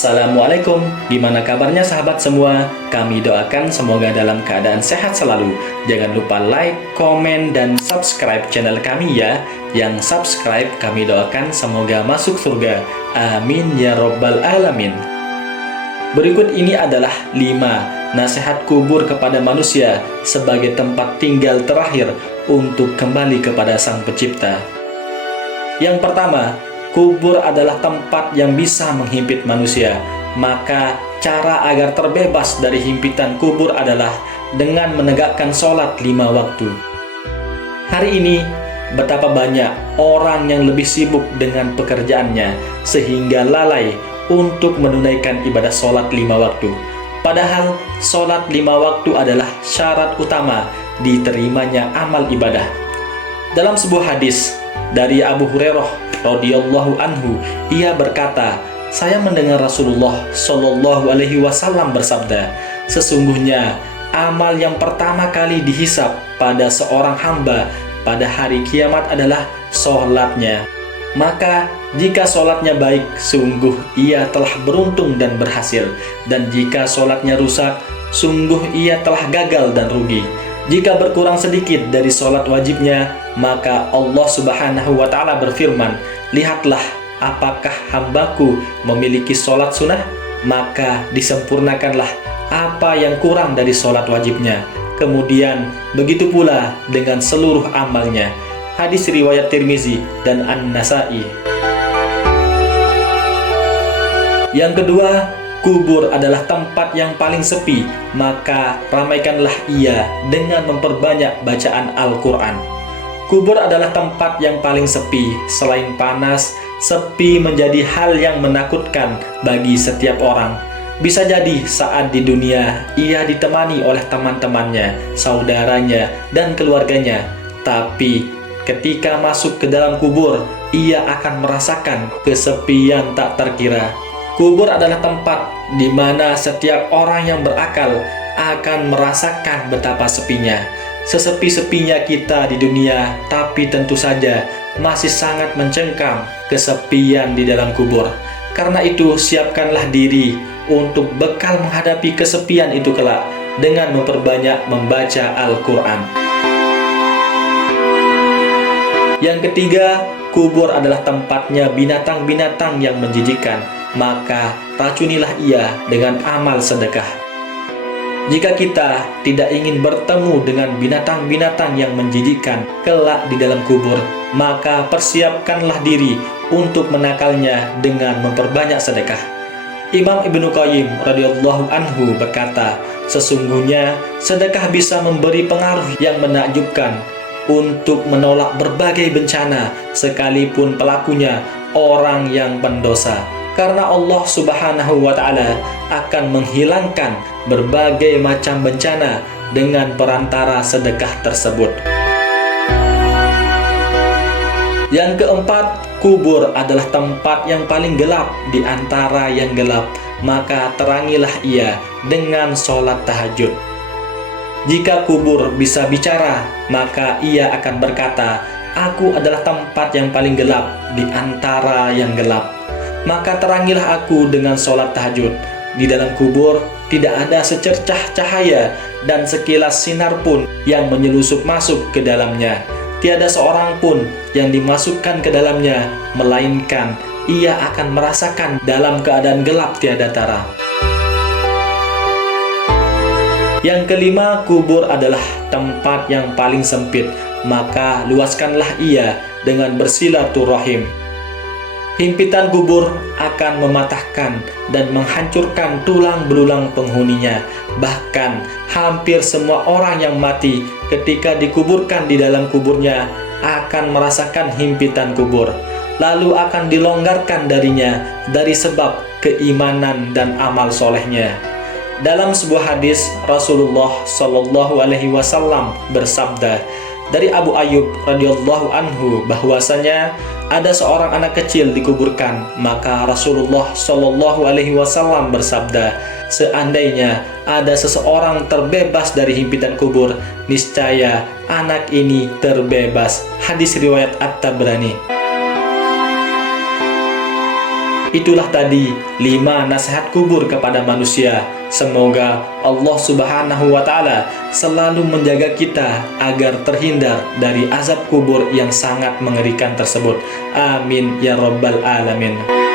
Assalamualaikum, gimana kabarnya sahabat semua? Kami doakan semoga dalam keadaan sehat selalu. Jangan lupa like, komen, dan subscribe channel kami ya. Yang subscribe kami doakan semoga masuk surga. Amin ya robbal alamin. Berikut ini adalah 5 nasihat kubur kepada manusia sebagai tempat tinggal terakhir untuk kembali kepada Sang Pencipta. Yang pertama, kubur adalah tempat yang bisa menghimpit manusia. Maka cara agar terbebas dari himpitan kubur adalah dengan menegakkan sholat 5 waktu. Hari ini, betapa banyak orang yang lebih sibuk dengan pekerjaannya sehingga lalai untuk menunaikan ibadah sholat 5 waktu. Padahal sholat 5 waktu adalah syarat utama diterimanya amal ibadah. Dalam sebuah hadis dari Abu Hurairah radhiyallahu anhu, ia berkata, saya mendengar Rasulullah Shallallahu Alaihi Wasallam bersabda, sesungguhnya amal yang pertama kali dihisab pada seorang hamba pada hari kiamat adalah sholatnya. Maka jika sholatnya baik, sungguh ia telah beruntung dan berhasil. Dan jika sholatnya rusak, sungguh ia telah gagal dan rugi. Jika berkurang sedikit dari sholat wajibnya, maka Allah Subhanahu wa Ta'ala berfirman, lihatlah apakah hambaku memiliki sholat sunnah, maka disempurnakanlah apa yang kurang dari sholat wajibnya. Kemudian begitu pula dengan seluruh amalnya. Hadis riwayat Tirmizi dan An-Nasa'i. Yang kedua, kubur adalah tempat yang paling sepi, maka ramaikanlah ia dengan memperbanyak bacaan Al-Quran. Kubur adalah tempat yang paling sepi. Selain panas, sepi menjadi hal yang menakutkan bagi setiap orang. Bisa jadi saat di dunia ia ditemani oleh teman-temannya, saudaranya, dan keluarganya. Tapi ketika masuk ke dalam kubur, ia akan merasakan kesepian tak terkira. Kubur adalah tempat di mana setiap orang yang berakal akan merasakan betapa sepinya. Sesepi-sepinya kita di dunia, tapi tentu saja masih sangat mencengkam kesepian di dalam kubur. Karena itu, siapkanlah diri untuk bekal menghadapi kesepian itu kelak dengan memperbanyak membaca Al-Quran. Yang ketiga, kubur adalah tempatnya binatang-binatang yang menjijikkan. Maka racunilah ia dengan amal sedekah. Jika kita tidak ingin bertemu dengan binatang-binatang yang menjijikkan kelak di dalam kubur, maka persiapkanlah diri untuk menakalnya dengan memperbanyak sedekah. Imam Ibnu Qayyim radhiyallahu anhu berkata, sesungguhnya sedekah bisa memberi pengaruh yang menakjubkan untuk menolak berbagai bencana sekalipun pelakunya orang yang pendosa. Karena Allah Subhanahu wa Ta'ala akan menghilangkan berbagai macam bencana dengan perantara sedekah tersebut. Yang keempat, kubur adalah tempat yang paling gelap di antara yang gelap, maka terangilah ia dengan sholat tahajud. Jika kubur bisa bicara, maka ia akan berkata, aku adalah tempat yang paling gelap di antara yang gelap. Maka terangilah aku dengan sholat tahajud. Di dalam kubur tidak ada secercah cahaya dan sekilas sinar pun yang menyelusup masuk ke dalamnya. Tiada seorang pun yang dimasukkan ke dalamnya, melainkan ia akan merasakan dalam keadaan gelap tiada tara. Yang kelima, kubur adalah tempat yang paling sempit, maka luaskanlah ia dengan bersilaturahim. Himpitan kubur akan mematahkan dan menghancurkan tulang belulang penghuninya. Bahkan hampir semua orang yang mati ketika dikuburkan di dalam kuburnya akan merasakan himpitan kubur. Lalu akan dilonggarkan darinya dari sebab keimanan dan amal solehnya. Dalam sebuah hadis, Rasulullah Shallallahu Alaihi Wasallam bersabda dari Abu Ayyub radhiyallahu anhu bahwasanya ada seorang anak kecil dikuburkan. Maka Rasulullah Shallallahu Alaihi Wasallam bersabda, seandainya ada seseorang terbebas dari himpitan kubur, niscaya anak ini terbebas. Hadis riwayat At-Tabrani. Itulah tadi 5 nasihat kubur kepada manusia. Semoga Allah Subhanahu wa Ta'ala selalu menjaga kita agar terhindar dari azab kubur yang sangat mengerikan tersebut. Amin ya Rabbal Alamin.